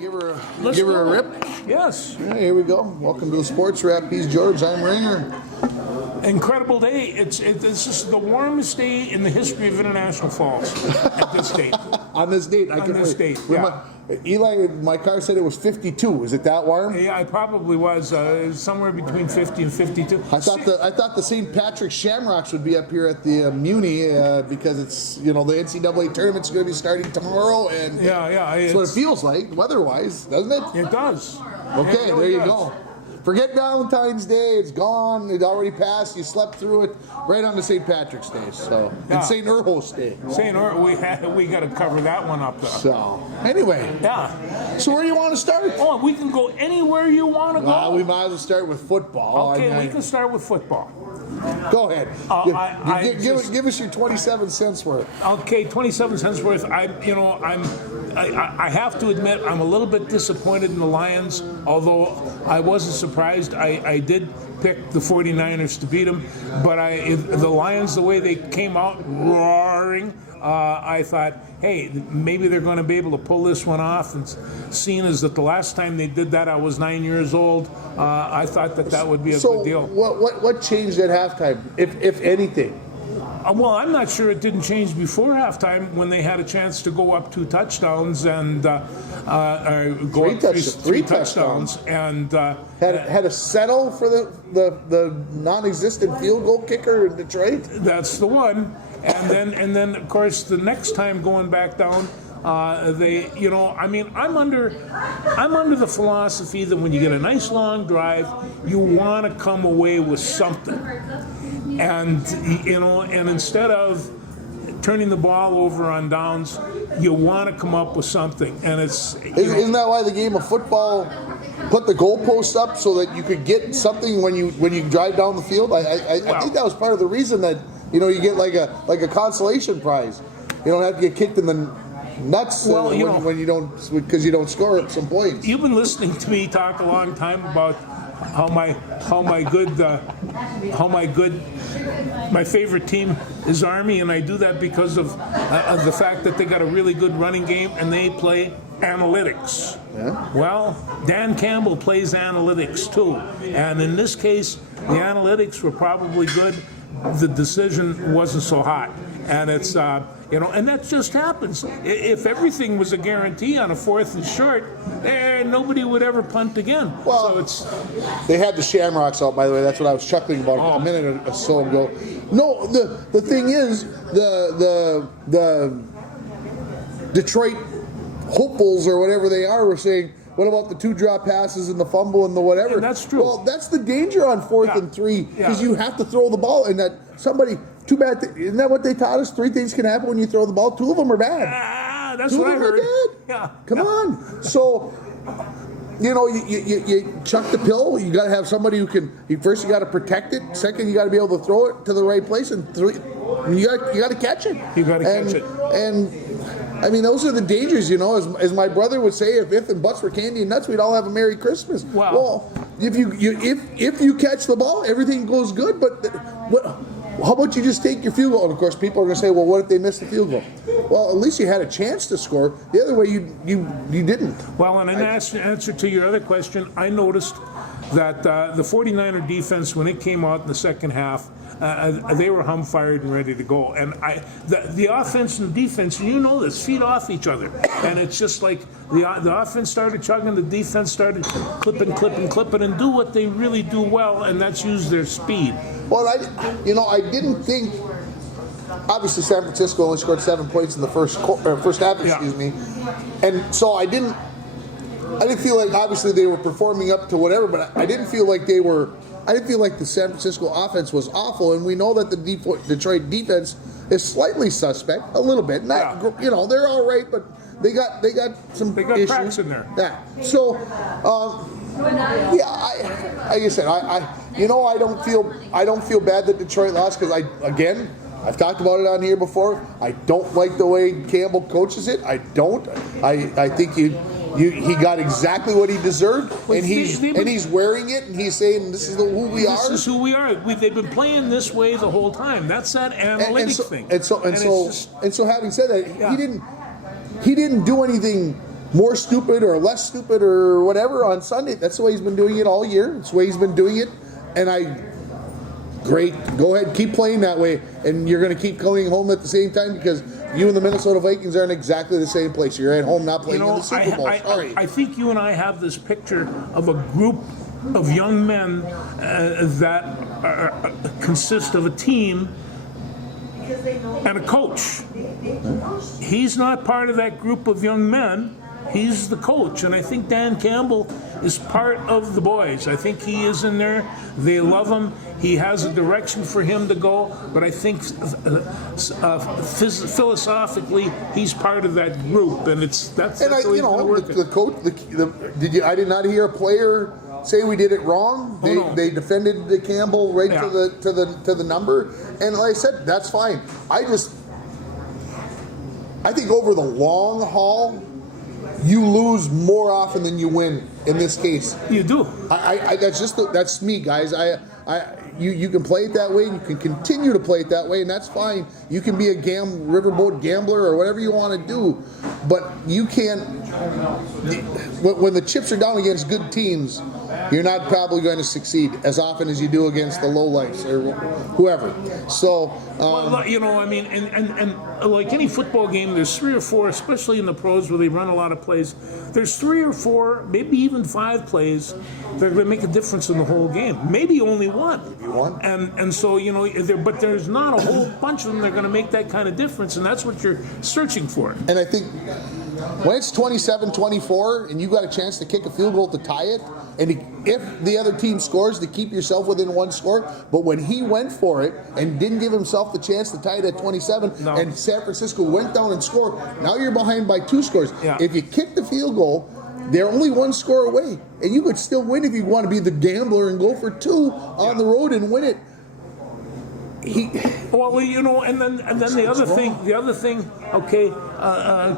Give her a rip. Yes. Yeah, here we go. Welcome to the Sports Wrap. He's George. I'm Ringer. Incredible day. This is the warmest day in the history of International Falls at this date. On this date. On this date, yeah. Eli, my car said it was 52. Is it that warm? Yeah, it probably was somewhere between 50 and 52. I thought the St. Patrick Shamrocks would be up here at the Muni because it's the NCAA tournament's going to be starting tomorrow, and that's what it feels like weather-wise, doesn't it? It does. Okay, there you go. Forget Valentine's Day. It's gone. It already passed. You slept through it right on to St. Patrick's Day. So and St. Urho's Day. St. Urho, we got to cover that one up there. So anyway, So where do you want to start? Oh, we can go anywhere you want to go. We might as well start with football. Okay, we can start with football. Go ahead. Give us your 27 cents worth. Okay, 27 cents worth. I have to admit I'm a little bit disappointed in the Lions, although I wasn't surprised. I did pick the 49ers to beat them, but the Lions, the way they came out roaring, I thought, hey, maybe they're going to be able to pull this one off. And seeing as that the last time they did that I was 9 years old, I thought that would be a good deal. What changed at halftime, if anything? Well, I'm not sure it didn't change before halftime when they had a chance to go up 2 touchdowns and go up three touchdowns and had a settle for the non-existent field goal kicker in Detroit. That's the one. And then of course the next time going back down, I'm under the philosophy that when you get a nice long drive, you want to come away with something. And instead of turning the ball over on downs, you want to come up with something. And isn't that why the game of football put the goalposts up so that you could get something when you drive down the field? I think that was part of the reason that you get like a consolation prize. You don't have to get kicked in the nuts when you don't, because you don't score some points. You've been listening to me talk a long time about my favorite team is Army, and I do that because of the fact that they got a really good running game and they play analytics. Yeah. Well, Dan Campbell plays analytics too, and in this case, the analytics were probably good. The decision wasn't so hot, and it's and that just happens. If everything was a guarantee on a 4th and short, nobody would ever punt again. Well, they had the Shamrocks out, by the way. That's what I was chuckling about a minute or so ago. No, the thing is, the Detroit hopefuls or whatever they are were saying, what about the 2 drop passes and the fumble and the whatever? And that's true. Well, that's the danger on 4th and 3 because you have to throw the ball, and that somebody. Too bad. Isn't that what they taught us? 3 things can happen when you throw the ball. 2 of them are bad. That's what I heard. Yeah. Come on. So, you chuck the pill. You got to have somebody who can. First, you got to protect it. Second, you got to be able to throw it to the right place. And 3, you got to catch it. You got to catch it. And I mean, those are the dangers. As my brother would say, if and buts were candy and nuts, we'd all have a Merry Christmas. Wow. Well, if you catch the ball, everything goes good. But how about you just take your field goal? And of course, people are going to say, well, what if they missed the field goal? Well, at least you had a chance to score. The other way, you didn't. Well, and in answer to your other question, I noticed that the 49er defense, when it came out in the second half, they were hum-fired and ready to go. And the offense and defense, and this, feed off each other. And it's just like the offense started chugging, the defense started clipping, and do what they really do well, and that's use their speed. Well, I didn't think. Obviously, San Francisco only scored 7 points in the first half. Excuse me, and so I didn't feel like obviously they were performing up to whatever, but I didn't feel like they were. I didn't feel like the San Francisco offense was awful, and we know that the Detroit defense is slightly suspect, a little bit. They're all right, but they got some issues. Cracks in there. Yeah. So, like I said, I don't feel bad that Detroit lost because I've talked about it on here before. I don't like the way Campbell coaches it. I don't. I think he got exactly what he deserved, and he's wearing it, and he's saying, "This is who we are." This is who we are. They've been playing this way the whole time. That's that analytic thing. And so, having said that, he didn't do anything more stupid or less stupid or whatever on Sunday. That's the way he's been doing it all year. It's the way he's been doing it. And great, go ahead, keep playing that way. And you're going to keep coming home at the same time because you and the Minnesota Vikings are in exactly the same place. You're at home not playing in the Super Bowl. Sorry. I think you and I have this picture of a group of young men that consist of a team and a coach. He's not part of that group of young men. He's the coach, and I think Dan Campbell is part of the boys. I think he is in there. They love him. He has a direction for him to go, but I think philosophically he's part of that group, and that's and how he's going to work the coach. I did not hear a player say we did it wrong. They defended the Campbell right to the number, and like I said, that's fine. I think over the long haul, you lose more often than you win in this case. You do. That's me, guys. You can play it that way. You can continue to play it that way, and that's fine. You can be a riverboat gambler or whatever you want to do, but you can't. When the chips are down against good teams, you're not probably going to succeed as often as you do against the lowlifes or whoever. So, and like any football game, there's 3 or 4, especially in the pros where they run a lot of plays. There's 3 or 4, maybe even 5 plays that are going to make a difference in the whole game. Maybe only one. And so but there's not a whole bunch of them that are going to make that kind of difference, and that's what you're searching for. And I think when it's 27-24 and you got a chance to kick a field goal to tie it, and if the other team scores, to keep yourself within 1 score. But when he went for it and didn't give himself the chance to tie it at 27, and San Francisco went down and scored, now you're behind by 2 scores. Yeah. If you kick the field goal, they're only 1 score away, and you could still win if you want to be the gambler and go for 2 on the road and win it. And then the other thing. Okay,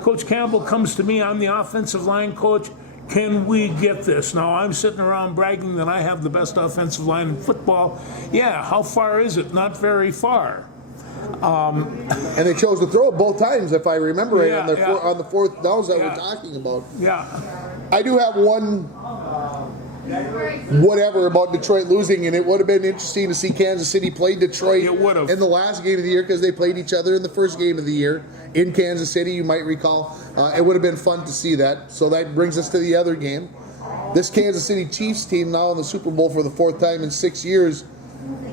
Coach Campbell comes to me. I'm the offensive line coach. Can we get this? Now, I'm sitting around bragging that I have the best offensive line in football. Yeah, how far is it? Not very far. And they chose to throw it both times, if I remember right, on the 4th downs that we're talking about. Yeah. I do have one whatever about Detroit losing, and it would have been interesting to see Kansas City play Detroit in the last game of the year because they played each other in the first game of the year in Kansas City, you might recall. It would have been fun to see that. So that brings us to the other game. This Kansas City Chiefs team, now in the Super Bowl for the 4th time in 6 years,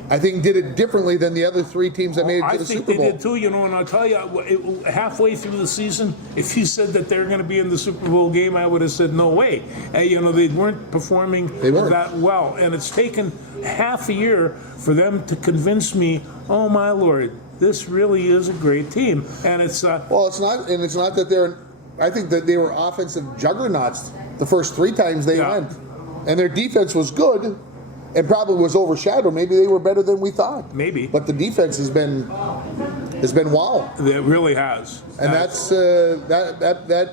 I think did it differently than the other 3 teams that made it to the Super Bowl. I think they did too, and I'll tell you, halfway through the season, if you said that they're going to be in the Super Bowl game, I would have said no way. They weren't performing that well, and it's taken half a year for them to convince me, oh my Lord, this really is a great team. And it's it's not that they're. I think that they were offensive juggernauts the first 3 times they went, and their defense was good. It probably was overshadowed. Maybe they were better than we thought. Maybe, but the defense has been wow. It really has, and that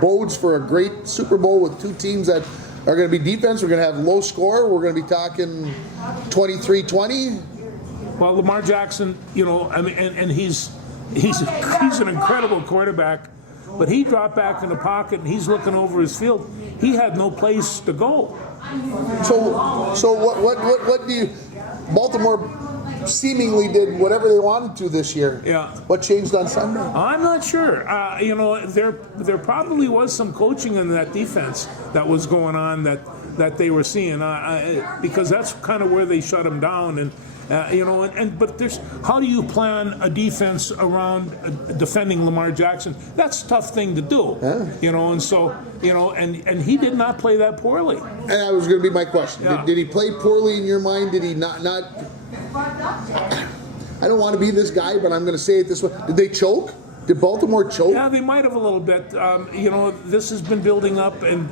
bodes for a great Super Bowl with 2 teams that are going to be defense. We're going to have low score. We're going to be talking 23-20. Well, Lamar Jackson, and he's an incredible quarterback. But he dropped back in the pocket and he's looking over his field. He had no place to go. So what do you? Baltimore seemingly did whatever they wanted to this year. Yeah. What changed on Sunday? I'm not sure. There probably was some coaching in that defense that was going on that they were seeing because that's kind of where they shut them down and. But there's how do you plan a defense around defending Lamar Jackson? That's a tough thing to do, and so and he did not play that poorly. And that was going to be my question. Yeah. Did he play poorly in your mind? Did he not? I don't want to be this guy, but I'm going to say it this way. Did they choke? Did Baltimore choke? Yeah, they might have a little bit. This has been building up and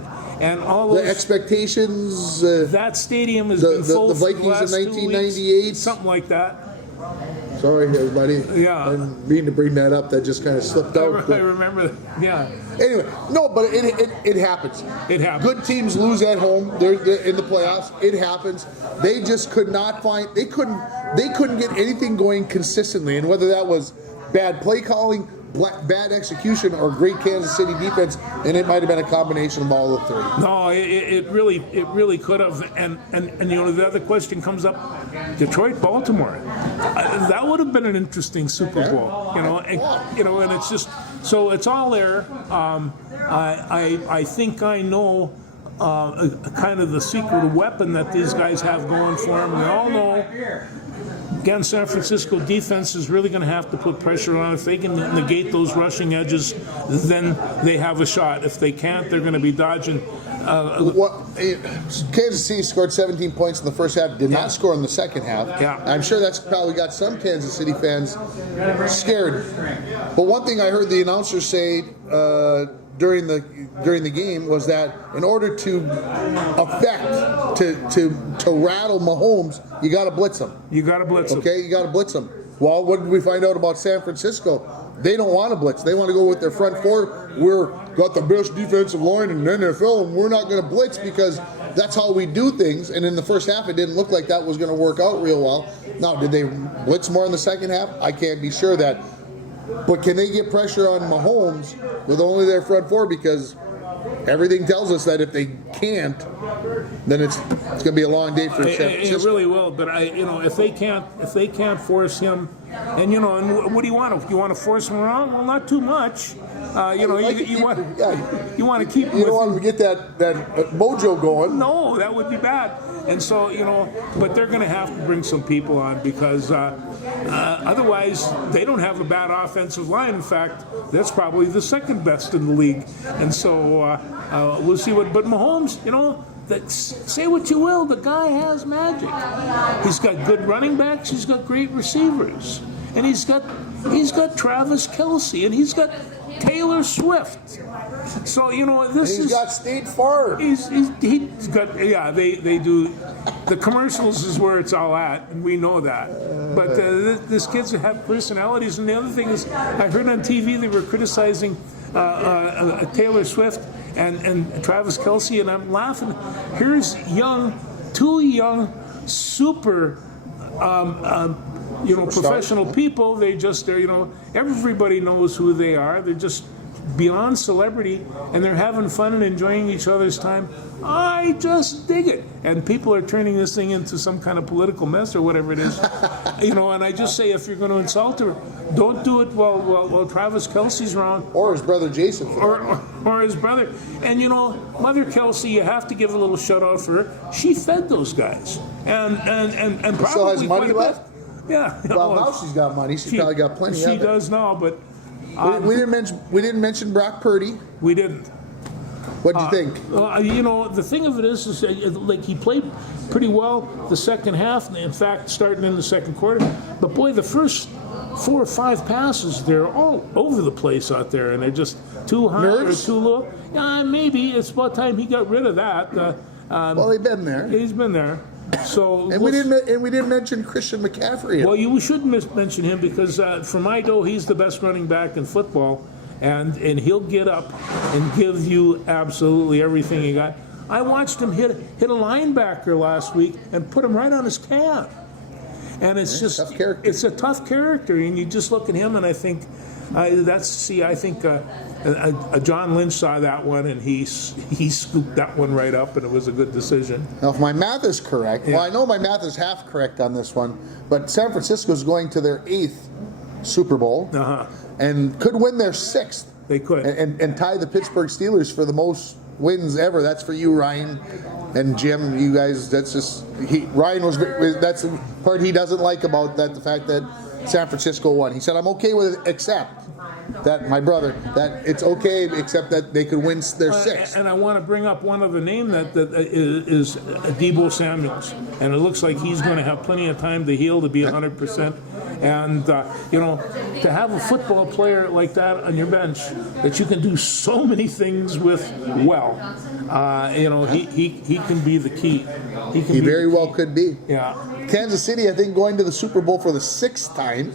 all those, the expectations. That stadium has been full the for Vikings the last in 1998, something like that. Sorry, everybody. Yeah, I didn't mean to bring that up. That just kind of slipped out. I remember that. Yeah. Anyway, no, but it happens. It happens. Good teams lose at home. They're in the playoffs. It happens. They just could not find. They couldn't get anything going consistently, and whether that was bad play calling, bad execution or great Kansas City defense, and it might have been a combination of all the three. No, it really could have. And the other question comes up: Detroit, Baltimore. That would have been an interesting Super Bowl. And it's just so it's all there. I think I know. Kind of the secret weapon that these guys have going for them. We all know, again, San Francisco defense is really going to have to put pressure on. If they can negate those rushing edges, then they have a shot. If they can't, they're going to be dodging. Kansas City scored 17 points in the first half, did not score in the second half. Yeah. I'm sure that's probably got some Kansas City fans scared. But one thing I heard the announcer say during the game was that in order to rattle Mahomes, you got to blitz him. You got to blitz him. Okay, you got to blitz him. Well, what did we find out about San Francisco? They don't want to blitz. They want to go with their front four. We're got the best defensive line in the NFL, and we're not going to blitz because that's how we do things. And in the first half, it didn't look like that was going to work out real well. Now, did they blitz more in the second half? I can't be sure that. But can they get pressure on Mahomes with only their front four? Because everything tells us that if they can't, then it's going to be a long day for San Francisco. It really will. But if they can't force him, and what do you want? If you want to force him around, well, not too much. You want to keep him. You don't want him to get that mojo going. No, that would be bad. And so, but they're going to have to bring some people on because otherwise they don't have a bad offensive line. In fact, that's probably the second best in the league. And so we'll see what. But Mahomes, say what you will, the guy has magic. He's got good running backs. He's got great receivers, and he's got Travis Kelce, and he's got Taylor Swift. So He's got State Farm. He's got they do. The commercials is where it's all at, and we know that. But these kids have personalities, and the other thing is, I heard on TV they were criticizing Taylor Swift and Travis Kelce, and I'm laughing. Here's two young, super. Professional people. They're everybody knows who they are. They're just beyond celebrity, and they're having fun and enjoying each other's time. I just dig it. And people are turning this thing into some kind of political mess or whatever it is. And I just say, if you're going to insult her, don't do it while Travis Kelce's around. Or his brother Jason. Or his brother. And Mother Kelce, you have to give a little shout out for her. She fed those guys. And probably still has money left? Yeah. Well, now she's got money. She's probably got plenty of it. She does now, but we didn't mention Brock Purdy. We didn't. What'd you think? The thing of it is like he played pretty well the second half. In fact, starting in the second quarter. But boy, the first 4 or 5 passes, they're all over the place out there, and they're just too high or too low. Maybe it's about time he got rid of that. Well, he's been there. He's been there. So we didn't mention Christian McCaffrey. Well, you shouldn't mention him because for my dough, he's the best running back in football, and he'll get up and give you absolutely everything he got. I watched him hit a linebacker last week and put him right on his calf, and it's just tough character. It's a tough character, and you just look at him and I think I think John Lynch saw that one and he scooped that one right up, and it was a good decision. Now, if my math is correct, well, I know my math is half correct on this one, but San Francisco is going to their 8th Super Bowl and could win their 6th. They could. And tie the Pittsburgh Steelers for the most wins ever. That's for you, Ryan, and Jim. You guys, that's the part he doesn't like about that, the fact that San Francisco won. He said, I'm okay with it, except that my brother, that it's okay, except that they could win their 6th. And I want to bring up one other name that is Deebo Samuels, and it looks like he's going to have plenty of time to heal, to be 100%. And to have a football player like that on your bench that you can do so many things with, he can be the key. He very well could be. Yeah. Kansas City, I think, going to the Super Bowl for the 6th time.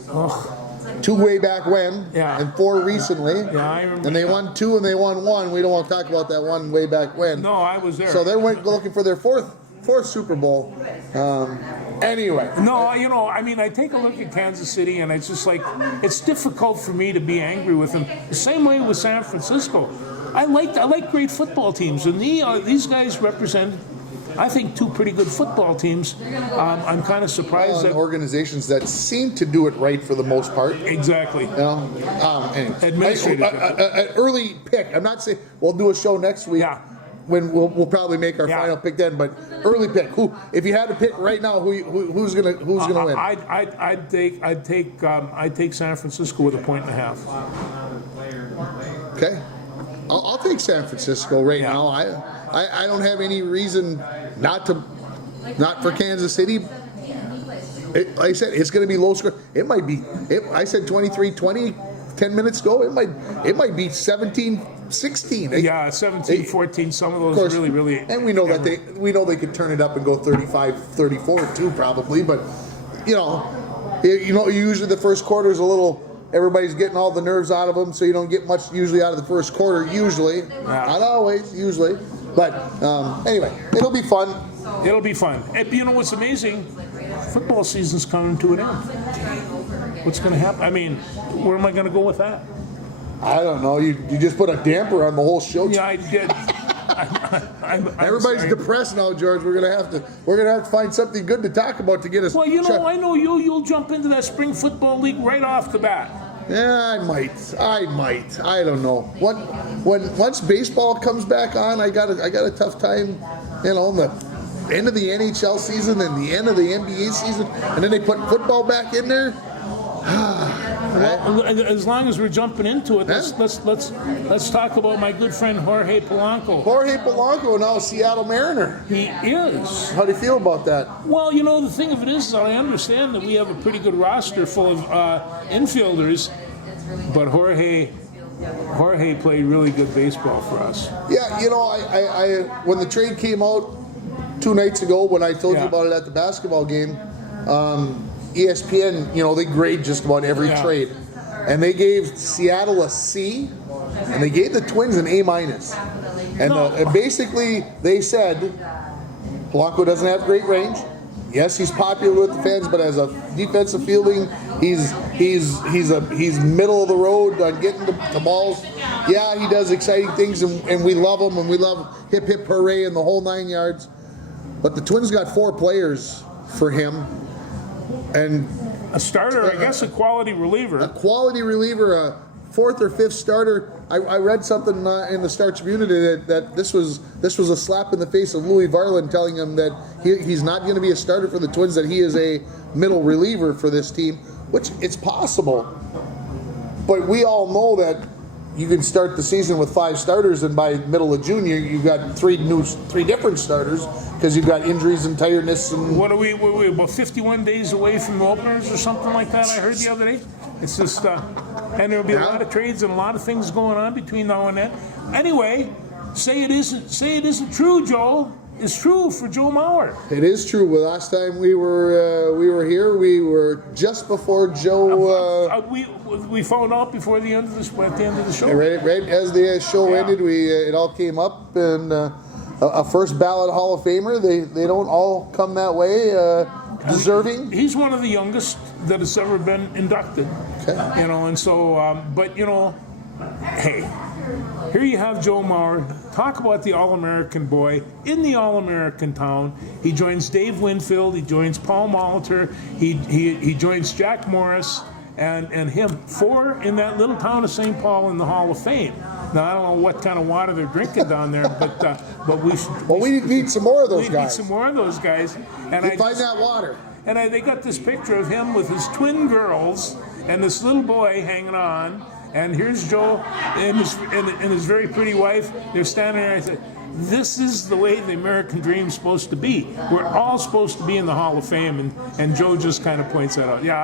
2 way back when, and 4 recently. Yeah, I remember. And they won 2 and they won 1. We don't want to talk about that one way back when. No, I was there. So they're looking for their fourth fourth Super Bowl. Anyway. No, you know, I mean, I take a look at Kansas City, and it's just like, it's difficult for me to be angry with them. The same way with San Francisco. I like great football teams, and these guys represent, I think, two pretty good football teams. I'm kind of surprised that organizations that seem to do it right for the most part. Exactly. You know, anyway. Administrative. An early pick. I'm not saying we'll do a show next week. Yeah. When we'll probably make our Yeah. final pick then, but early pick. Who, if you had to pick right now, who's gonna win? I'd take San Francisco with 1.5 points. Okay, I'll take San Francisco right now. I don't have any reason not for Kansas City. Like I said, it's going to be low score. It might be. I said 23-20 10 minutes ago. It might be 17-16. Yeah, 17-14. Some of those really. And we know that they could turn it up and go 35-34 too, probably. But usually the first quarter is a little. Everybody's getting all the nerves out of them, so you don't get much usually out of the first quarter. Usually, not always. Usually, but anyway, it'll be fun. It'll be fun. And you know what's amazing? Football season's coming to an end. What's going to happen? I mean, where am I going to go with that? I don't know. You just put a damper on the whole show. Yeah, I did. Everybody's depressed now, George. We're gonna have to find something good to talk about to get us. Well, I know you'll jump into that spring football league right off the bat. Yeah, I might. I don't know. Once baseball comes back on, I got a tough time. The end of the NHL season and the end of the NBA season, and then they put football back in there. Well, as long as we're jumping into it, let's talk about my good friend Jorge Polanco. Jorge Polanco, now a Seattle Mariner. He is. How do you feel about that? Well, the thing of it is I understand that we have a pretty good roster full of infielders, but Jorge played really good baseball for us. Yeah, I when the trade came out 2 nights ago, when I told you about it at the basketball game. ESPN, they grade just about every trade. And they gave Seattle a C, and they gave the Twins an A-. And basically, they said, Polanco doesn't have great range. Yes, he's popular with the fans, but as a defensive fielding, he's middle of the road on getting the balls. Yeah, he does exciting things, and we love him, and we love hip, hip, hooray, and the whole 9 yards. But the Twins got 4 players for him. And a starter, I guess, a quality reliever. A 4th or 5th starter. I read something in the Star Tribune that this was a slap in the face of Louis Varland, telling him that he's not going to be a starter for the Twins, that he is a middle reliever for this team, which it's possible. But we all know that you can start the season with 5 starters, and by middle of June you've got 3 different starters because you've got injuries and tiredness. And what are we about 51 days away from the openers or something like that? I heard the other day. It's just, and there'll be a lot of trades and a lot of things going on between now and then. Anyway, say it isn't true, Joel. It's true for Joe Mauer. It is true. Well, last time we were here, we were just before Joe. We found out before the end of at the end of the show. Right as the show ended, it all came up, and a first ballot Hall of Famer. They don't all come that way. Deserving. He's one of the youngest that has ever been inducted. Okay. And so, but hey. Here you have Joe Mauer. Talk about the All-American boy in the All-American town. He joins Dave Winfield. He joins Paul Molitor. He joins Jack Morris and him. 4 in that little town of St. Paul in the Hall of Fame. Now I don't know what kind of water they're drinking down there, but we should. Well, we need some more of those guys. We need some more of those guys. And find that water. And they got this picture of him with his twin girls and this little boy hanging on. And here's Joe and his very pretty wife. They're standing there. I said, this is the way the American dream's supposed to be. We're all supposed to be in the Hall of Fame, and Joe just kind of points that out. Yeah,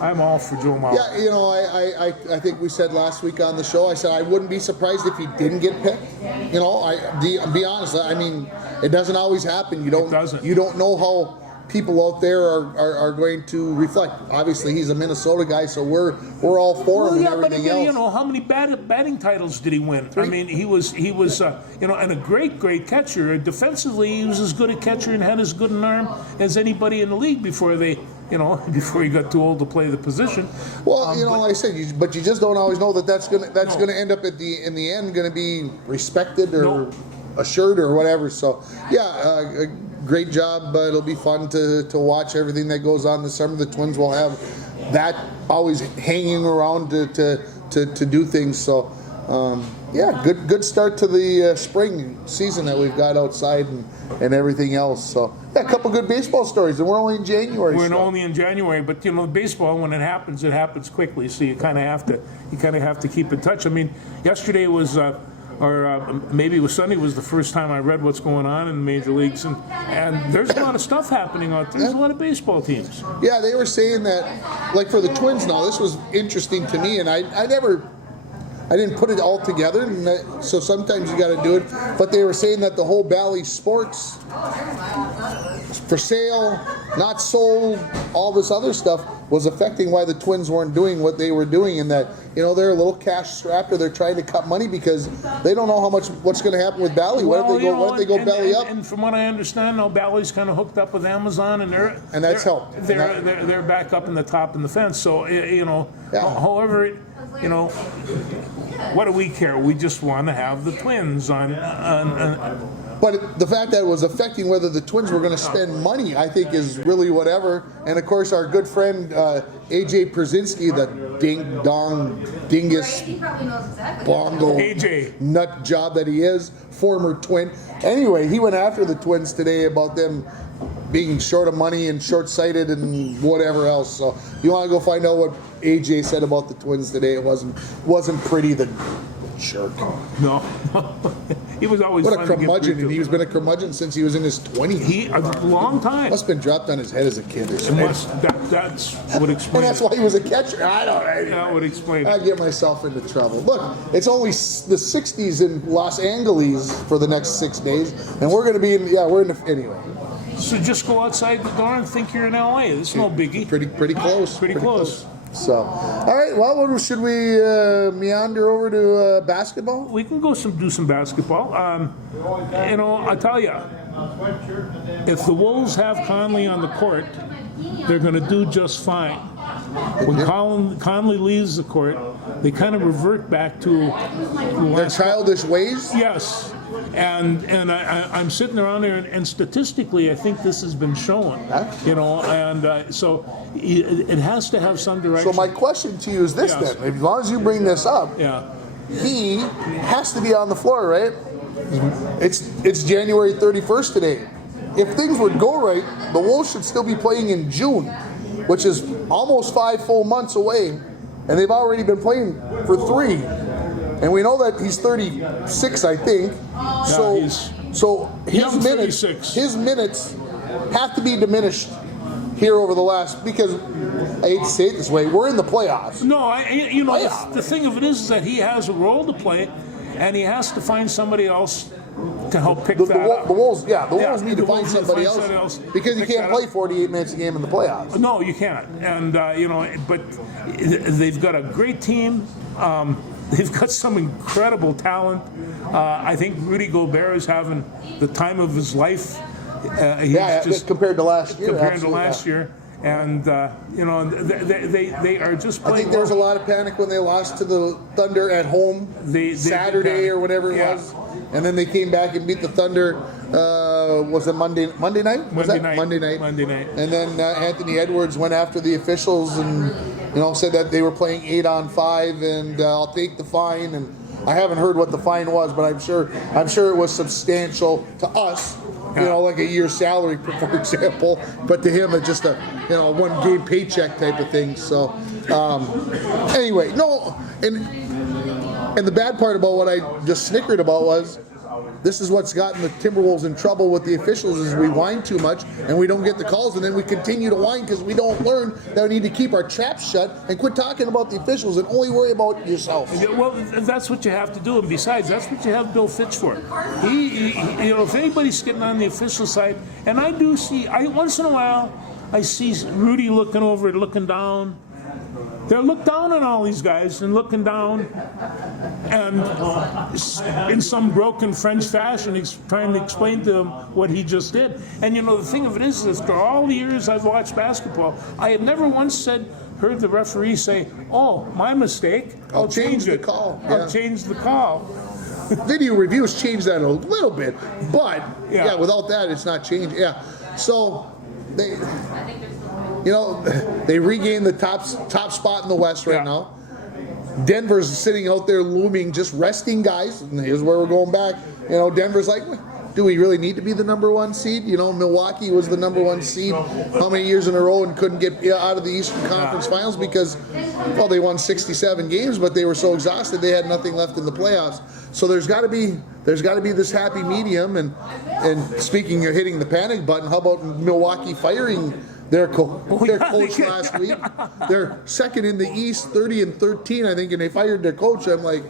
I'm all for Joe Mauer. Yeah, I think we said last week on the show, I said I wouldn't be surprised if he didn't get picked. Be honest. I mean, it doesn't always happen. It doesn't. You don't know how people out there are going to reflect. Obviously, he's a Minnesota guy, so we're all for him and yeah, but everything again, else. you know, how many batting titles did he win? I mean, he was you know, and a great catcher. Defensively, he was as good a catcher and had as good an arm as anybody in the league before he got too old to play the position. Well, you know, like I said, but you just don't always know that's gonna end up in the end going to be respected or assured or whatever. So yeah, great job. It'll be fun to watch everything that goes on this summer. The Twins will have that always hanging around to do things. So yeah, good start to the spring season that we've got outside and everything else. So yeah, a couple good baseball stories, and we're only in January. We're only in January, but you know, baseball, when it happens quickly. So you kind of have to keep in touch. I mean, yesterday was. Maybe it was Sunday was the first time I read what's going on in the major leagues, and there's a lot of stuff happening out there. There's a lot of baseball teams. Yeah, they were saying that, like for the Twins now, this was interesting to me, and I didn't put it all together, and so sometimes you got to do it. But they were saying that the whole Bally Sports for sale, not sold, all this other stuff was affecting why the Twins weren't doing what they were doing, and that, you know, they're a little cash strapped, or they're trying to cut money because they don't know what's going to happen with Bally. What if they go belly up? And from what I understand, now Bally's kind of hooked up with Amazon, and that's helped. They're back up in the top in the fence. So you know, however, you know, what do we care? We just want to have the Twins on. But the fact that it was affecting whether the Twins were going to spend money, I think, is really whatever. And of course, our good friend AJ Przinsky, the ding-dong, dingus, bongo, AJ nut job that he is, former Twin. Anyway, he went after the Twins today about them being short of money and short-sighted and whatever else. So you want to go find out what AJ said about the Twins today? It wasn't pretty. The jerk. No. He was always what a curmudgeon, and he's been a curmudgeon since he was in his 20s. A long time. Must have been dropped on his head as a kid or something. That's would explain. And that's why he was a catcher. I don't know. That would explain. I get myself into trouble. Look, it's only the 60s in Los Angeles for the next 6 days, and we're going to be in. Yeah, we're in the anyway. So just go outside the door and think you're in LA. It's no biggie. Pretty close. Pretty close. So, all right. Well, should we meander over to basketball? We can go do some basketball. You know, I tell you, if the Wolves have Conley on the court, they're going to do just fine. When Conley leaves the court, they kind of revert back to their childish ways. Yes. And I'm sitting around there, and statistically, I think this has been shown. You know, and so it has to have some direction. So my question to you is this: then, as long as you bring this up, he has to be on the floor, right? It's January 31st today. If things would go right, the Wolves should still be playing in June, which is almost 5 full months away, and they've already been playing for 3. And we know that he's 36, I think. So his minutes have to be diminished here over the last, because I hate to say it this way, we're in the playoffs. No, you know, the thing of it is that he has a role to play, and he has to find somebody else to help pick that up. The Wolves need to find somebody else because you can't play 48 minutes a game in the playoffs. No, you can't. And you know, but they've got a great team. They've got some incredible talent. I think Rudy Gobert is having the time of his life. Just compared to last year. And you know, they are just playing. I think there was a lot of panic when they lost to the Thunder at home Saturday or whatever it was, and then they came back and beat the Thunder. Was it Monday night? Monday night. And then Anthony Edwards went after the officials and said that they were playing 8-on-5 and I'll take the fine. And I haven't heard what the fine was, but I'm sure it was substantial to us. Like a year's salary, for example, but to him it's just a one game paycheck type of thing. So anyway, no, and the bad part about what I just snickered about was this is what's gotten the Timberwolves in trouble with the officials is we whine too much and we don't get the calls, and then we continue to whine because we don't learn that we need to keep our traps shut and quit talking about the officials and only worry about yourself. Yeah, well, that's what you have to do, and besides, that's what you have Bill Fitch for. He if anybody's getting on the official side, and I do see, once in a while, I see Rudy looking down. They're looking down on all these guys and looking down, and in some broken French fashion, he's trying to explain to them what he just did. And the thing of it is, after all the years I've watched basketball, I have never once heard the referee say, "Oh, my mistake. I'll change the it. call." I'll change the call." Video reviews changed that a little bit, but without that, it's not changed. Yeah, so they regained the top spot in the West right now. Denver's sitting out there looming, just resting guys. And here's where we're going back. Denver's like, do we really need to be the number one seed? Milwaukee was the number one seed how many years in a row and couldn't get out of the Eastern Conference Finals because, they won 67 games, but they were so exhausted they had nothing left in the playoffs. So there's got to be this happy medium. And speaking of hitting the panic button, how about Milwaukee firing their coach last week? They're second in the East, 30-13, I think, and they fired their coach. I'm like,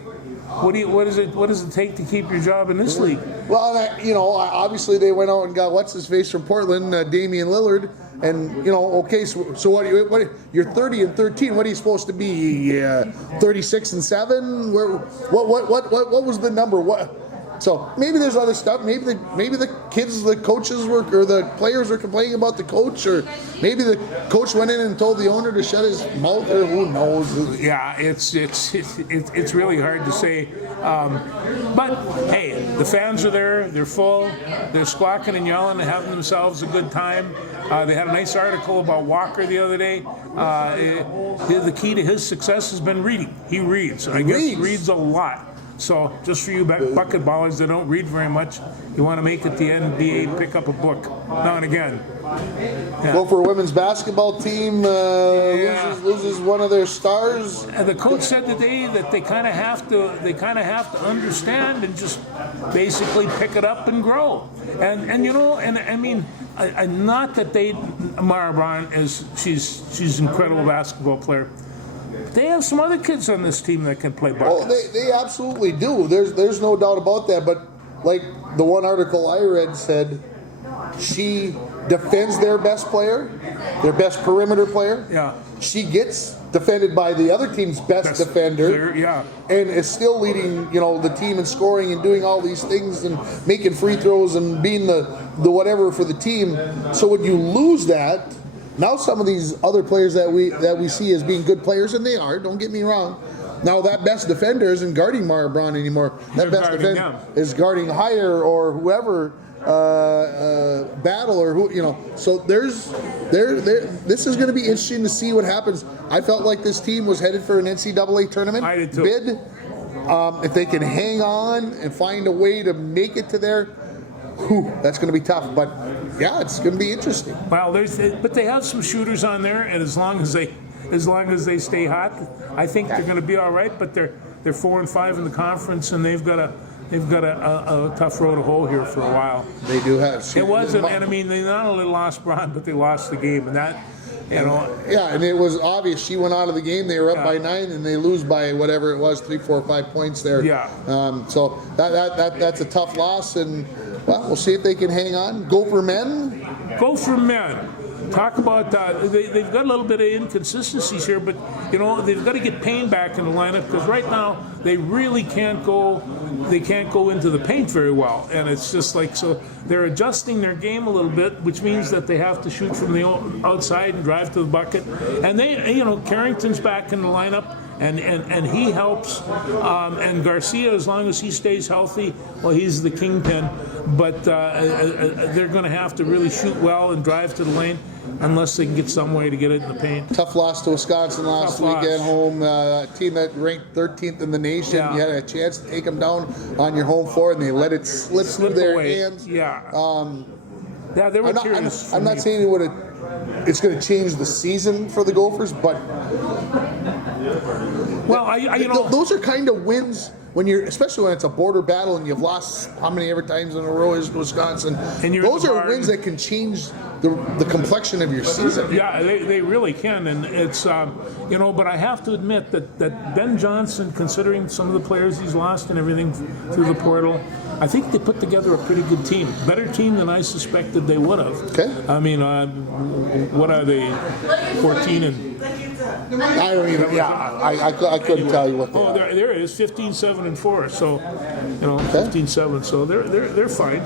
what does it take to keep your job in this league? Well, obviously they went out and got what's his face from Portland, Damian Lillard, and okay, so what you're 30-13. What are you supposed to be? 36-7? What was the number? What? So maybe there's other stuff. Maybe the kids, the coaches or the players were complaining about the coach, or maybe the coach went in and told the owner to shut his mouth, or who knows? Yeah, it's really hard to say. But hey, the fans are there. They're full. They're squawking and yelling and having themselves a good time. They had a nice article about Walker the other day. The key to his success has been reading. He reads. I guess he reads a lot. So just for you bucket ballers that don't read very much, you want to make it the NBA, pick up a book now and again. Yeah. Gopher women's basketball team loses one of their stars. And the coach said today that they kind of have to understand and just basically pick it up and grow. And I mean, not that Mara Braun she's an incredible basketball player. They have some other kids on this team that can play basketball. Oh, they absolutely do. There's no doubt about that. But like the one article I read said, she defends their best player, their best perimeter player. Yeah. She gets defended by the other team's best defender. Yeah. And is still leading, the team in scoring and doing all these things and making free throws and being the whatever for the team. So when you lose that, now some of these other players that we see as being good players, and they are, don't get me wrong. Now that best defender isn't guarding Mara Braun anymore. That best defender is guarding Hire or whoever, Battle or who, So this is going to be interesting to see what happens. I felt like this team was headed for an NCAA tournament bid. If they can hang on and find a way to make it to there, that's going to be tough. But yeah, it's going to be interesting. Well, but they have some shooters on there, and as long as they stay hot, I think they're going to be all right. But they're 4-5 in the conference, and they've got a tough road to hoe here for a while. They do have. It wasn't, and I mean, they not only lost Braun, but they lost the game, and that. Yeah, and it was obvious. She went out of the game. They were up by 9, and they lose by whatever it was, 3, 4, 5 points there. Yeah. So that's a tough loss, and we'll see if they can hang on. Gopher men. Talk about they've got a little bit of inconsistencies here, but they've got to get Payne back in the lineup because right now they really can't go. They can't go into the paint very well, and it's just like so they're adjusting their game a little bit, which means that they have to shoot from the outside and drive to the bucket. And they, Carrington's back in the lineup. And he helps, and Garcia, as long as he stays healthy, well, he's the kingpin. But they're going to have to really shoot well and drive to the lane unless they can get some way to get it in the paint. Tough loss to Wisconsin last week at home. A team that ranked 13th in the nation. Yeah. You had a chance to take them down on your home floor, and they let it slip through their hands. Yeah. They were curious. I'm not saying it's going to change the season for the Gophers, but well, those are kind of wins when you're, especially when it's a border battle and you've lost how many ever times in a row is Wisconsin. And you're those at the are Barton. wins that can change the complexion of your season. Yeah, they really can, and it's but I have to admit that Ben Johnson, considering some of the players he's lost and everything through the portal, I think they put together a pretty good team, better team than I suspected they would have. Okay. I mean, what are they, 14 and? I don't even. Yeah, I couldn't tell you what they Oh, are. there it is, 15-7-4. So, 15-7. So they're fine.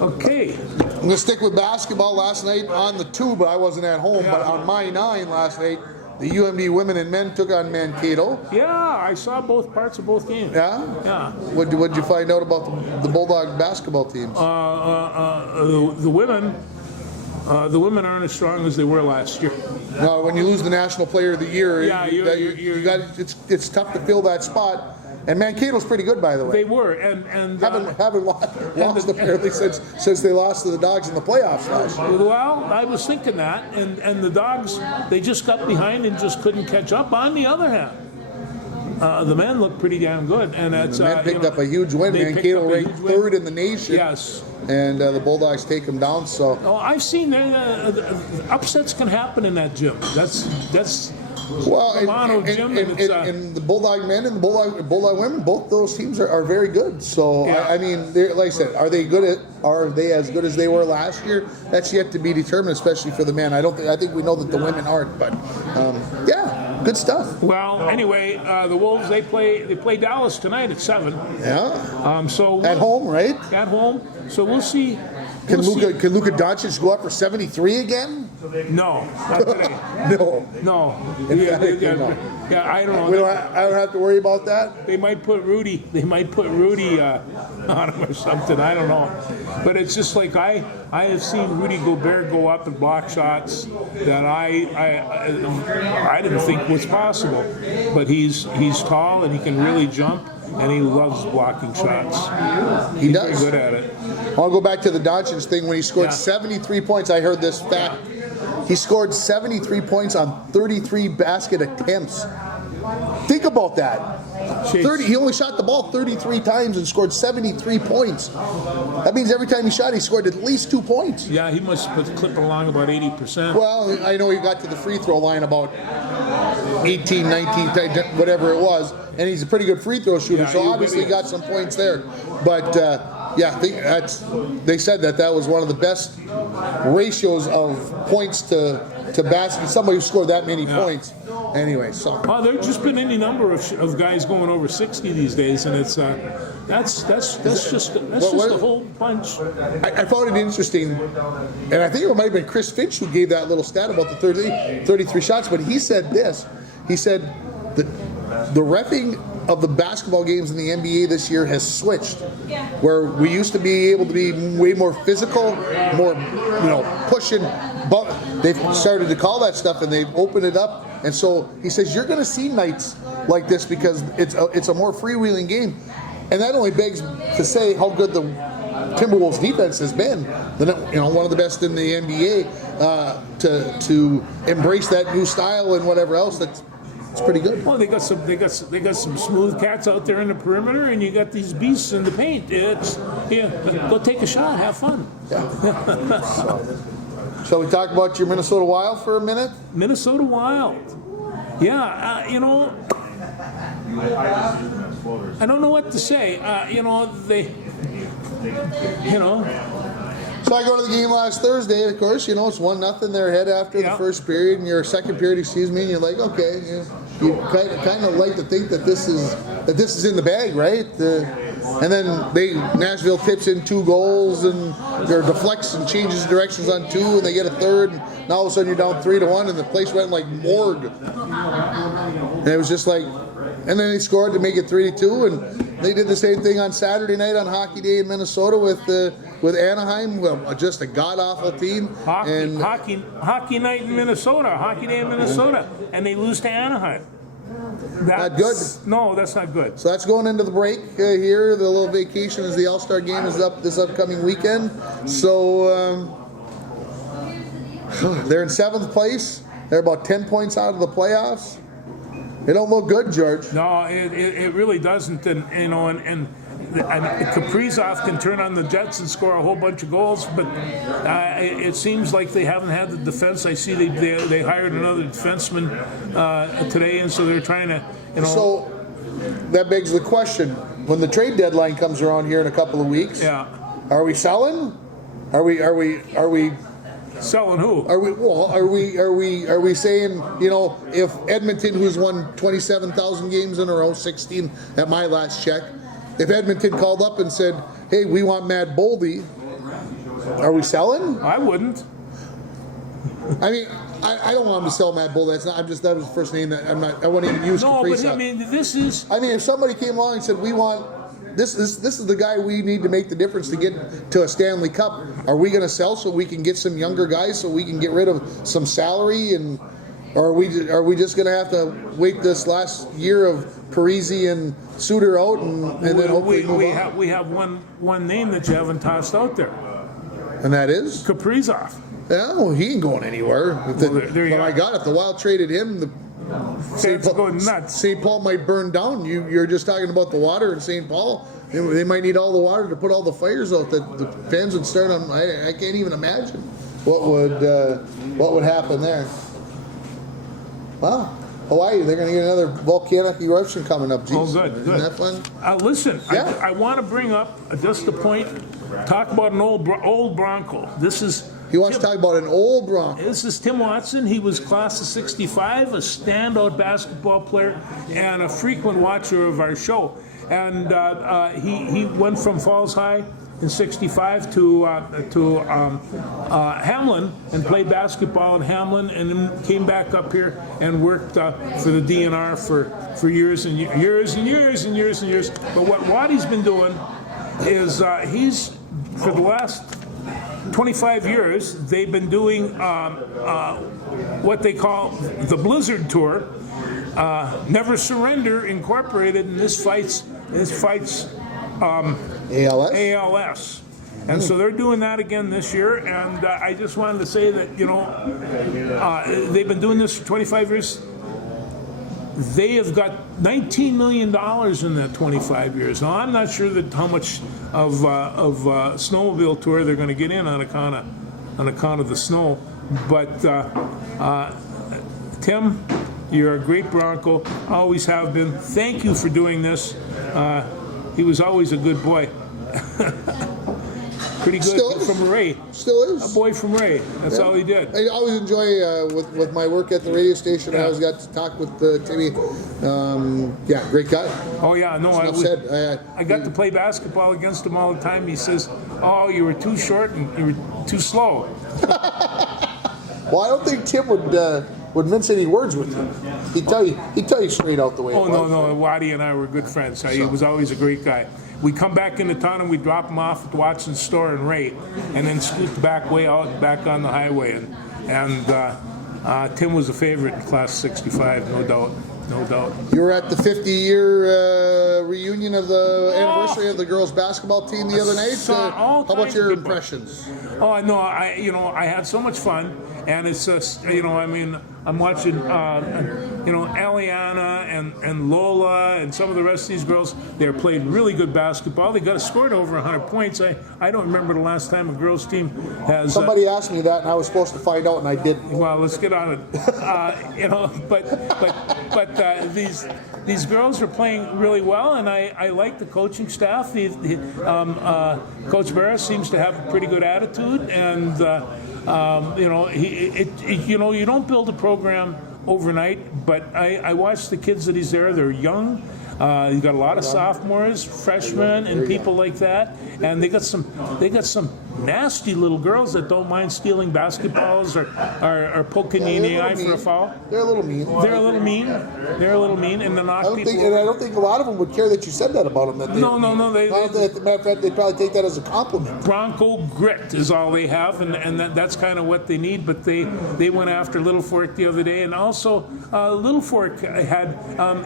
Okay. I'm gonna stick with basketball. Last night on the 2, but I wasn't at home. Yeah. But on my 9 last night, the UMD women and men took on Mankato. Yeah, I saw both parts of both games. Yeah. Yeah. What'd you find out about the Bulldog basketball teams? The women. The women aren't as strong as they were last year. No, when you lose the National Player of the Year, Yeah, you got it's tough to fill that spot. And Mankato's pretty good, by the way. They were, and Haven't lost apparently since they lost to the Dogs in the playoffs last year. well, I was thinking that, and the Dogs, they just got behind and just couldn't catch up. On the other hand, the men look pretty damn good, and it's The men picked up a huge win. they picked Mankato up a ranked huge win. 3rd in the nation. Yes. And the Bulldogs take them down. So Oh, I've seen upsets can happen in that gym. That's well, Romano gym, and it's, and the Bulldog men and the Bulldog women, both those teams are very good. So Yeah. I mean, like I said, are they as good as they were last year? That's yet to be determined, especially for the men. I think we know that the women aren't, but yeah, good stuff. well. Anyway, the Wolves they play Dallas tonight at 7. Yeah, So at home, right? At home. So we'll see. Can We'll see. Luka Doncic go up for 73 again? No, not today. No. No. Emphatically Yeah, no. yeah, I don't know. I don't have to worry about that. They might put Rudy. On him or something. I don't know. But it's just like I have seen Rudy Gobert go up and block shots that I didn't think was possible. But he's tall and he can really jump, and he loves blocking shots. He He's does. very good at it. I'll go back to the Doncic thing when he scored Yeah. 73 points. I heard this fact. He scored 73 points on 33 basket attempts. Think about that. Jeez. He only shot the ball 33 times and scored 73 points. That means every time he shot, he scored at least 2 points. Yeah, he must have clipped along about 80%. Well, I know he got to the free throw line about 18, 19, whatever it was, and he's a pretty good free throw shooter, Yeah, so he obviously really got some points there. But yeah, they said that was one of the best ratios of points to basket. Somebody who scored that many points. Anyway, so Oh, there's just been any number of guys going over 60 these days, and it's that's just a whole bunch. I found it interesting, and I think it might have been Chris Finch who gave that little stat about the 33 shots, but he said this. He said that the reffing of the basketball games in the NBA this year has switched, where we used to be able to be way more physical, more pushing, but they've started to call that stuff and they've opened it up. And so he says you're going to see nights like this because it's a more freewheeling game, and that only begs to say how good the Timberwolves defense has been. One of the best in the NBA to embrace that new style and whatever else. It's pretty good. Well, they got some smooth cats out there in the perimeter, and you got these beasts in the paint. Go take a shot, have fun. Shall we talk about your Minnesota Wild for a minute? Minnesota Wild. Yeah, I don't know what to say. So I go to the game last Thursday. Of course, it's 1-0. They're ahead after the first period, and your second period, and you're like, okay, you kind of like to think that this is in the bag, right? And then Nashville tips in 2 goals, and there deflects and changes directions on 2, and they get a third. And now all of a sudden you're down 3-1, and the place went like morgue. And it was just like, and then they scored to make it 3-2, and they did the same thing on Saturday night on Hockey Day in Minnesota with Anaheim, just a god-awful team. Hockey night in Minnesota, Hockey Day in Minnesota, and they lose to Anaheim. Not good. No, that's not good. So that's going into the break here. The little vacation as the All-Star game is up this upcoming weekend. So they're in 7th place. They're about 10 points out of the playoffs. It don't look good, George. No, it really doesn't. And you know, and Kaprizov can turn on the Jets and score a whole bunch of goals, but it seems like they haven't had the defense. I see they hired another defenseman today, and so they're trying to, you know. So that begs the question: when the trade deadline comes around here in a couple of weeks, Yeah. are we selling? Are we Selling who? Are we saying, you know, if Edmonton, who's won 27,000 games in a row, 16 at my last check, if Edmonton called up and said, hey, we want Matt Boldy, are we selling? I wouldn't. I mean, I don't want him to sell Matt Boldy. That was the first name that I wouldn't even use. No, but Kaprizov. I mean, this is. I mean, if somebody came along and said, we want, this is the guy we need to make the difference to get to a Stanley Cup, are we going to sell so we can get some younger guys so we can get rid of some salary, and or are we just going to have to wait this last year of Parisi and Suter out and then hopefully move on? We have one name that you haven't tossed out there. And that is? Kaprizov. Yeah, well, he ain't going anywhere. There you My go. God, if the Wild traded him, Fans are going nuts. St. Paul might burn down. You're just talking about the water in St. Paul. They might need all the water to put all the fires out. That the fans would start on. I can't even imagine what would happen there. Well, Hawaii, they're going to get another volcanic eruption coming up. Jeez. Oh, good. Isn't that fun? Listen, Yeah. I want to bring up just a point. Talk about an old Bronco. This is. He wants to talk about an old Bronco. This is Tim Watson. He was class of '65, a standout basketball player, and a frequent watcher of our show. And he went from Falls High in '65 to Hamlin and played basketball in Hamlin, and then came back up here and worked for the DNR for years and years and years and years and years. But what Waddy's been doing is he's, for the last 25 years, they've been doing what they call the Blizzard Tour. Never Surrender Incorporated, and this fights ALS? ALS. And so they're doing that again this year, and I just wanted to say that, you know, they've been doing this for 25 years. They have got $19 million in that 25 years. Now, I'm not sure that how much of snowmobile tour they're going to get in on account of the snow, but Tim, you're a great Bronco, always have been. Thank you for doing this. He was always a good boy. Pretty good. Still is. From Ray. Still is. A boy from Ray. That's all he did. I always enjoy with my work at the radio station. Yeah. I always got to talk with Timmy. Yeah, great guy. Oh yeah, no, Enough said. I got to play basketball against him all the time. He says, "Oh, you were too short and you were too slow." Well, I don't think Tim would mince any words with you. He'd tell you straight out the way. Oh it was. no, Waddy and I were good friends. He was always a great guy. We come back into town and we drop him off at Watson's store in Ray, and then scoot the back way out back on the highway. And Tim was a favorite in class 65, no doubt. You were at the 50-year reunion of the anniversary of the girls' basketball team the other night. How about your impressions? Oh no, I had so much fun, and it's just, you know, I mean, I'm watching Aliana and Lola and some of the rest of these girls. They're playing really good basketball. They got scored over 100 points. I don't remember the last time a girls team has. Somebody asked me that, and I was supposed to find out, and I didn't. Well, let's get on it. You know, but these girls are playing really well, and I like the coaching staff. Coach Barras seems to have a pretty good attitude, and you know, you don't build a program overnight. But I watch the kids that he's there. They're young. You got a lot of sophomores, freshmen, and people like that, and they got some nasty little girls that don't mind stealing basketballs or poking you in the eye for a foul. They're a little mean. They're a little mean, and they knock people. I don't think a lot of them would care that you said that about them. No. As a matter of fact, they'd probably take that as a compliment. Bronco grit is all they have, and that's kind of what they need. But they went after Little Fork the other day, and also Little Fork had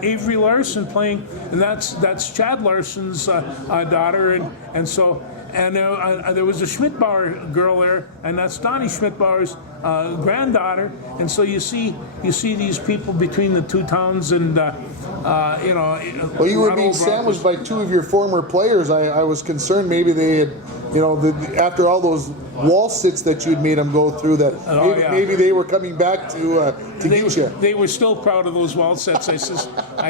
Avery Larson playing, and that's Chad Larson's daughter, and so. And there was a Schmidbauer girl there, and that's Donnie Schmidbauer's granddaughter, and so you see these people between the two towns, and Well, you were being sandwiched by two of your former players. I was concerned maybe they had, after all those wall sits that you'd made them go through, that maybe they were coming back to get you. They were still proud of those wall sets. I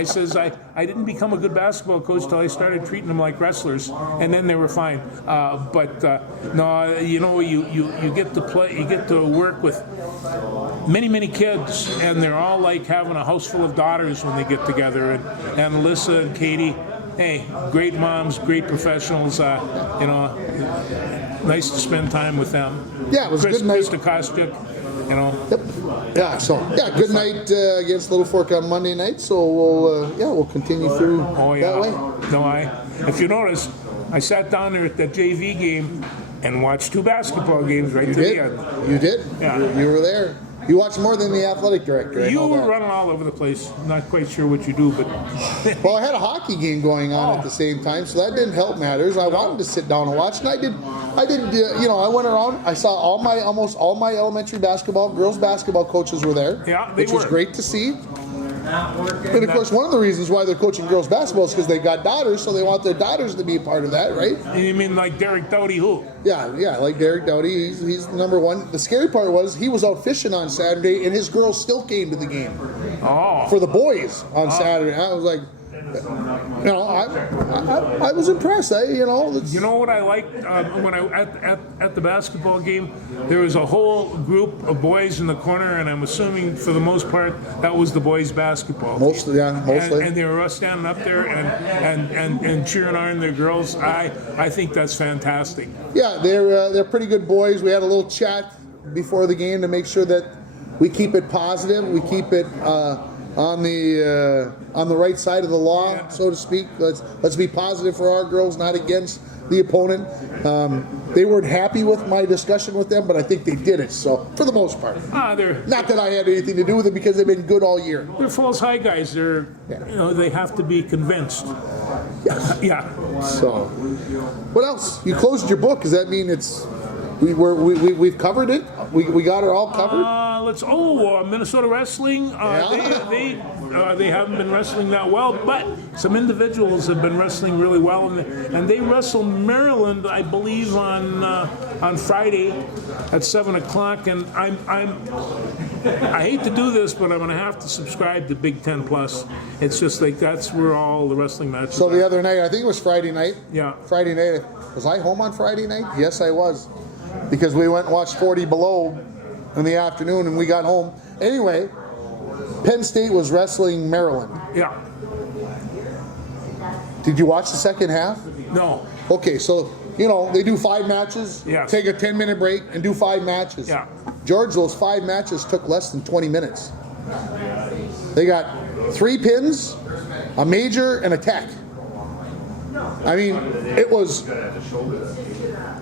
says I didn't become a good basketball coach till I started treating them like wrestlers, and then they were fine. No, you get to play, you get to work with many kids, and they're all like having a house full of daughters when they get together. And Alyssa and Katie, hey, great moms, great professionals. Nice to spend time with them. Yeah, it was Chris, good night. Krista Kostyuk, Yep. Yeah, good night against Little Fork on Monday night. So we'll continue through that way. No, if you notice, I sat down there at that JV game and watched 2 basketball games right to the end. You did? Yeah. You were there. You watched more than the athletic director. You were running all over the place. Not quite sure what you do, but Well, I had a hockey game going on at the same time, so that didn't help matters. I wanted to sit down and watch, and I did. I went around. I saw almost all my elementary girls basketball coaches were there. Yeah, which was great to see. And of course, one of the reasons why they're coaching girls basketball is because they got daughters, so they want their daughters to be a part of that, right? You mean like Derek Doughty who? Yeah, like Derek Doughty. He's the number one. The scary part was he was out fishing on Saturday, and his girls still came to the game for the boys on Saturday. I was like, I was impressed. You know what I liked when I at the basketball game? There was a whole group of boys in the corner, and I'm assuming for the most part that was the boys' basketball. Mostly. And they were all standing up there and cheering on their girls. I think that's fantastic. Yeah, they're pretty good boys. We had a little chat before the game to make sure that we keep it positive. We keep it on the right side of the law, so to speak. Let's be positive for our girls, not against the opponent. They weren't happy with my discussion with them, but I think they did it. So for the most part, not that I had anything to do with it because they've been good all year. They're Falls High guys. They have to be convinced. Yes. Yeah. So, what else? You closed your book. Does that mean we've covered it? We got it all covered? Minnesota wrestling. They haven't been wrestling that well, but some individuals have been wrestling really well, and they wrestle Maryland, I believe, on Friday at 7:00. And I hate to do this, but I'm going to have to subscribe to Big Ten Plus. It's just like that's where all the wrestling matches. So the other night, I think it was Friday night. Yeah. Friday night. Was I home on Friday night? Yes, I was, because we went and watched 40 Below in the afternoon, and we got home. Anyway, Penn State was wrestling Maryland. Yeah. Did you watch the second half? No. Okay, so, they do 5 matches, Yes. take a 10-minute break, and do 5 matches. Yeah. George, those 5 matches took less than 20 minutes. They got 3 pins, a major, and a tech. I mean, it was...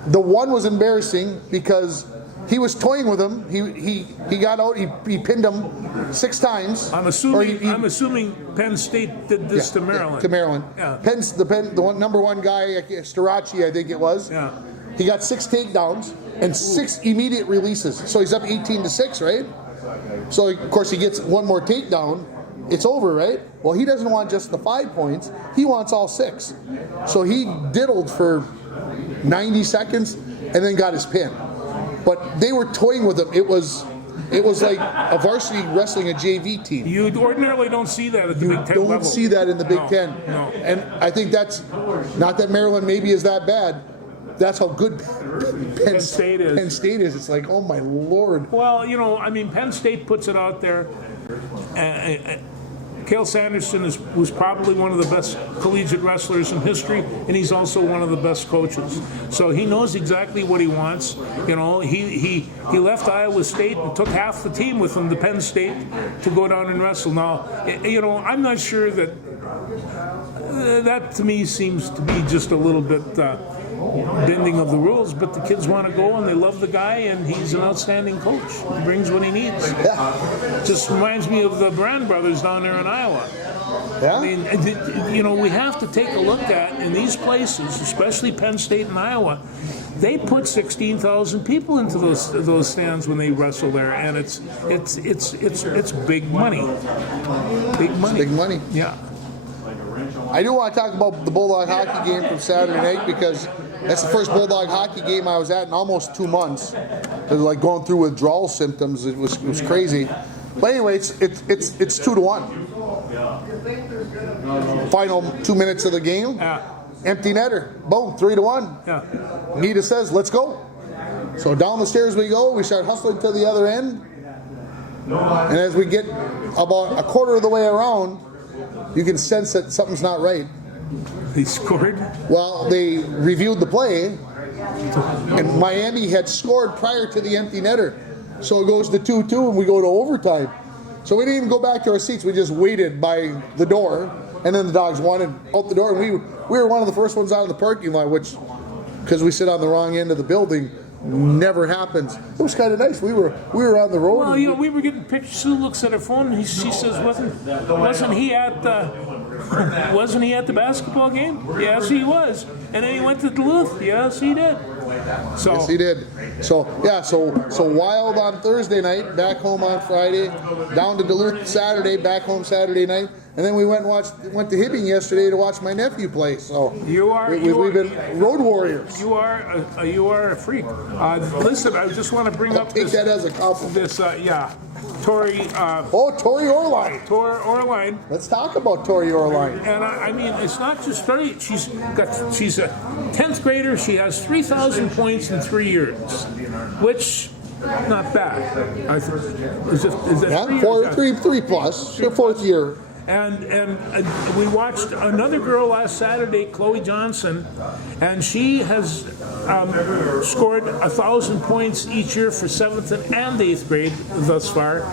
The one was embarrassing because he was toying with him. He got out. He pinned him 6 times. I'm assuming Penn State did this to Maryland. To Maryland. Yeah. The number one guy, Starachi, I think it was. Yeah. He got 6 takedowns and 6 immediate releases. So he's up 18-6, right? So of course he gets one more takedown. It's over, right? Well, he doesn't want just the 5 points. He wants all 6. So he diddled for 90 seconds and then got his pin. But they were toying with him. It was like a varsity wrestling a JV team. You ordinarily don't see that at the Big Ten You level. don't see that in the Big Ten. No. And I think that's, not that Maryland maybe is that bad, that's how good Penn State is. Penn State is. It's like, oh my Lord. Well, Penn State puts it out there. Cale Sanderson was probably one of the best collegiate wrestlers in history, and he's also one of the best coaches. So he knows exactly what he wants. He left Iowa State and took half the team with him to Penn State to go down and wrestle. Now, I'm not sure that to me seems to be just a little bit bending of the rules, but the kids want to go and they love the guy, and he's an outstanding coach. He brings what he needs. Yeah. Just reminds me of the Brand brothers down there in Iowa. Yeah. I mean, we have to take a look at, in these places, especially Penn State and Iowa, they put 16,000 people into those stands when they wrestle there, and it's big money. Big money. Big money. Yeah. I do want to talk about the Bulldog hockey game from Saturday night because that's the first Bulldog hockey game I was at in almost 2 months. It was like going through withdrawal symptoms. It was crazy. But anyway, it's 2-1. Final 2 minutes of the game. Yeah. Empty netter. Boom, 3-1. Yeah. Nita says, "Let's go." So down the stairs we go. We start hustling to the other end. And as we get about a quarter of the way around, you can sense that something's not right. They scored? Well, they reviewed the play, and Miami had scored prior to the empty netter. So it goes to 2-2, and we go to overtime. So we didn't even go back to our seats. We just waited by the door, and then the Dogs won and out the door. And we were one of the first ones out of the parking lot, which, because we sit on the wrong end of the building, never happens. It was kind of nice. We were on the road. Well, we were getting pictures. Sue looks at her phone, and she says, "Wasn't he at the basketball game?" Yes, he was. And then he went to Duluth. Yes, he did. So Yes, he did. So yeah, so Wild on Thursday night, back home on Friday, down to Duluth Saturday, back home Saturday night, and then we went to Hibbing yesterday to watch my nephew play. So we've been road warriors. You are a freak. Listen, I just want to bring up Take that as a compliment. Tori. Tori Orline. Tori Orline. Let's talk about Tori Orline. And I mean, it's not just Tori. She's a 10th grader. She has 3,000 points in 3 years, which not bad. Is it Yeah, 3 years? three plus. Her fourth year. And we watched another girl last Saturday, Chloe Johnson, and she has scored 1,000 points each year for 7th and 8th grade thus far.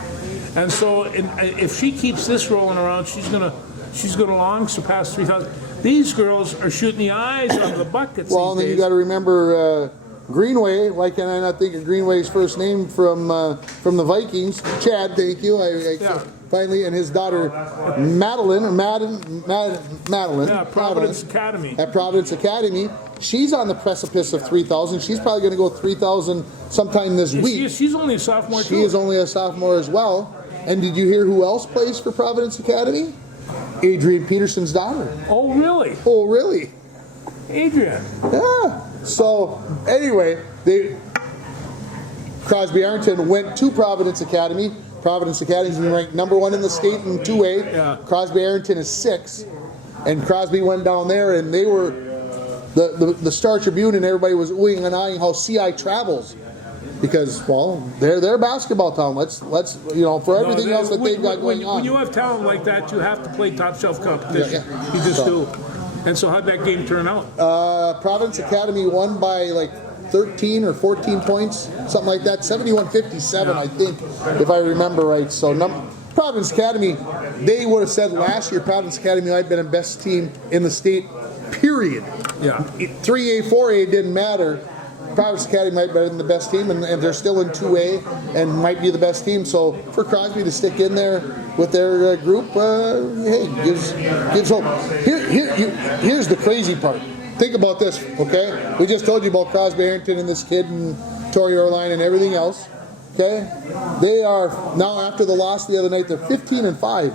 And so, if she keeps this rolling around, she's gonna long surpass 3,000. These girls are shooting the eyes out of the buckets. Well, and then you got to remember Greenway. Why can I not think of Greenway's first name from the Vikings? Chad, thank you. Finally, and his daughter Madeline. Yeah, Providence Academy. At Providence Academy. She's on the precipice of 3,000. She's probably going to go 3,000 sometime this week. She's only a sophomore, too. She is only a sophomore as well. And did you hear who else plays for Providence Academy? Adrian Peterson's daughter. Oh, really? Oh, really? Adrian. Yeah. So, anyway, Crosby Arrington went to Providence Academy. Providence Academy is ranked number 1 in the state in 2A. Yeah. Crosby Arrington is 6. And Crosby went down there, and they were the Star Tribune, and everybody was oohing and eyeing how CI travels, because they're their basketball town. Let's for everything else that they've got going on. When you have talent like that, you have to play top shelf competition. Yeah. You just do. And so, how'd that game turn out? Providence Academy won by like 13 or 14 points, something like that. 71-57, I think, if I remember right. So Providence Academy, they would have said last year Providence Academy might have been the best team in the state, period. Yeah. 3A, 4A didn't matter. Providence Academy might have been the best team, and they're still in 2A and might be the best team. So for Crosby to stick in there with their group, hey, gives hope. Here's the crazy part. Think about this, okay? We just told you about Crosby Arrington and this kid and Tori Orline and everything else, okay? They are now, after the loss the other night, they're 15-5.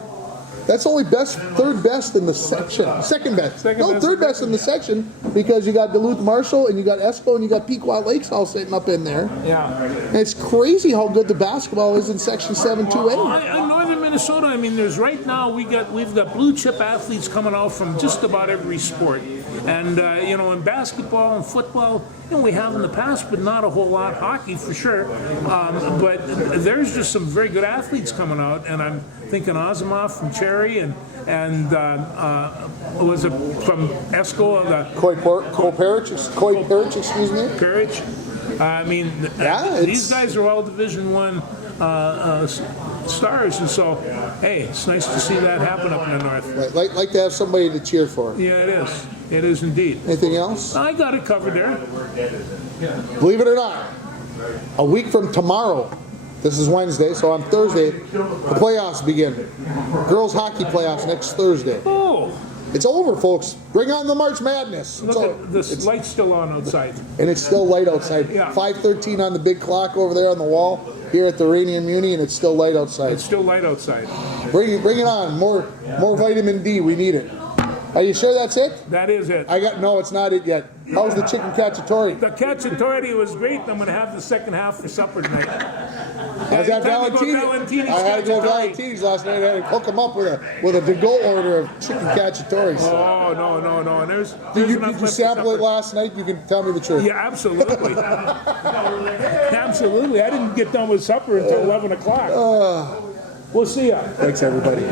That's only third best in the section. Second best. Third best in the section, because you got Duluth Marshall and you got Esco and you got Pequot Lakes all sitting up in there. Yeah. And it's crazy how good the basketball is in Section 7-2A. In northern Minnesota, I mean, we've got blue chip athletes coming out from just about every sport. And in basketball and football, we have in the past, but not a whole lot. Hockey for sure, but there's just some very good athletes coming out. And I'm thinking Asimov from Cherry, and was it from Esco? Coy Perich, excuse me. Perich. I mean, these guys are all Division I stars, and so, hey, it's nice to see that happen up in the north. Right. Like to have somebody to cheer for. Yeah, it is. It is indeed. Anything else? I got it covered there. Believe it or not, a week from tomorrow, this is Wednesday, so on Thursday, the playoffs begin. Girls hockey playoffs next Thursday. Oh. It's over, folks. Bring on the March Madness. It's Look over. at the light's still on outside. And it's still light outside. Yeah. 5:13 on the big clock over there on the wall here at the Rainier Muni, and it's still light outside. It's still light outside. Bring it on. More vitamin D. We need it. Are you sure that's it? That is it. No, it's not it yet. How's the chicken cacciatore? The cacciatore was great. I'm going to have the second half for supper tonight. How's that Valentini? Valentini's I had to go cacciatore. Valentini's last night. I had to hook him up with a to-go order of chicken cacciatores. Oh, no. And there's Did you enough left for sample it supper. last night? You can tell me the truth. Yeah, absolutely. Absolutely. I didn't get done with supper until 11 o'clock. We'll see ya. Thanks, everybody.